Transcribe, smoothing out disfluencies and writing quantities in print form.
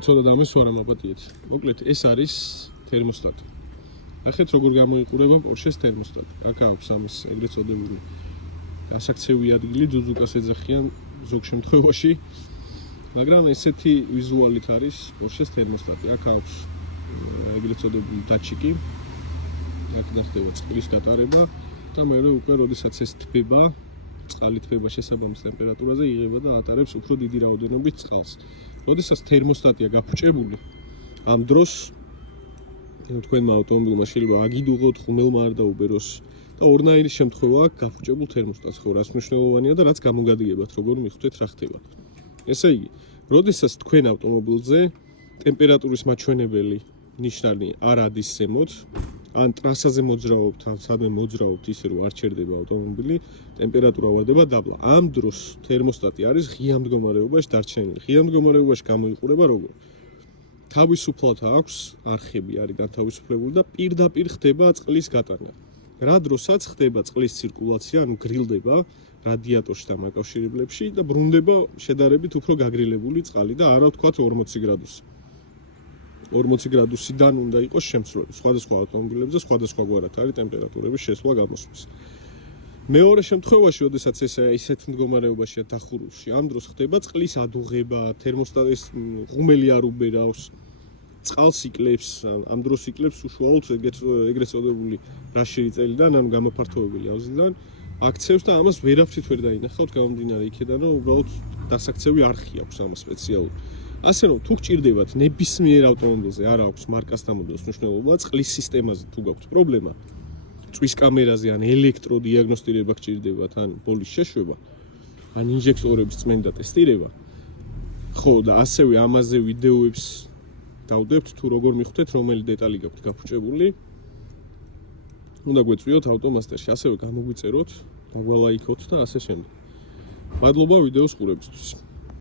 Ცოტა დამესვარა მაპატიეთ. მოკლედ ეს არის თერმოსტატი. ახეთ როგორ გამოიყურება Porsche-ს თერმოსტატი. აქ აქვს ამის ეგრეთ წოდებული ასაქცევი ადგილი, ძუძუკას ეძახიან ზოგ შემთხვევაში. მაგრამ ესეთი ვიზუალით არის Porsche-ს თერმოსტატი. აქ აქვს ეგრეთ წოდებული დატჩიკი. აქ ნახდება წყლის გატარება და მეორე უკვე როდესაც ეს თბება, წყალი თბება შესაბამის ტემპერატურაზე იღება და ატარებს უფრო დიდი რაოდენობით წყალს. როდესაც თერმოსტატია გაფუჭებული, ამ დროს თქვენმა ავტომობილმა შეიძლება აგიდუღოთ, ხუმელმა არ დაუბეროს და ორნაირი შემთხვევა აქვს გაფუჭებულ თერმოსტატს, ხო, რაც მნიშვნელოვანია და რაც გამოგადიებათ, როგორ მიხვდეთ რა ხდება. ესე იგი, როდესაც თქვენ ავტომობილზე ტემპერატურის მაჩვენებელი ნიშანი არ ადის ზემოთ, ან ტრასაზე მოძრაობთ, ან სადმე მოძრაობთ ისე რომ არ ჩერდება ავტომობილი, ტემპერატურა ვარდება დაბლა. ამ დროს თერმოსტატი არის ღია მდგომარეობაში დარჩენილი. ღია მდგომარეობაში გამოიყურება როგორ? თავისუფლად აქვს არხები არის განთავისუფლებული და პირდაპირ ხდება წყლის გატანა. რა დროსაც ხდება წყლის ცირკულაცია, ანუ გრილდება რადიატორში მაკავშირებლებში და ბრუნდება შედარებით უფრო გაგრილებული წყალი და არა ვთქვათ 40 გრადუსი. 40 გრადუსიდან უნდა იყოს შემცვლელი. სხვადასხვა ავტომობილებზე სხვადასხვაგვარად არის ტემპერატურების შესვლა გამოსვლის. მეორე შემთხვევაში, როდესაც ეს ისეთ მდგომარეობაშია დახურულში, ამ დროს ხდება წყლის ადუღება, თერმოსტატის ღუმელი არ უბერავს, წყალს იკლებს, ამ დროს იკლებს უშუალოდ ეგრეთ წოდებული რაშირი წელიდან, ანუ გამოფართოვებელი ავზიდან, აქცევს და ამას ვერაფრით ვერ დაინახავთ გამომდინარე იქიდან, რომ უბრალოდ დასაქცევი არხი აქვს ამას სპეციალური. ასე რომ თუ გჭირდებათ ნებისმიერ ავტომობილზე არ აქვს მარკასთან მოდელს მნიშვნელობა, წყლის სისტემაზე თუ გაქვთ პრობლემა, წვის კამერაზე ან ელექტროდიაგნოსტირება გჭირდებათ, ან ბოლის შეშვება, ან ინჟექტორების წმენდა ტესტირება, ხო და ასევე ამაზე ვიდეოებს დავდებთ თუ როგორ მიხვდეთ რომელი დეტალი გაქვთ გაფუჭებული. უნდა გვეწვიოთ ავტომასტერში, ასევე გამოგვიწეროთ, დაგვალაიქოთ და ასე შემდეგ. მადლობა ვიდეოს ყურებისთვის.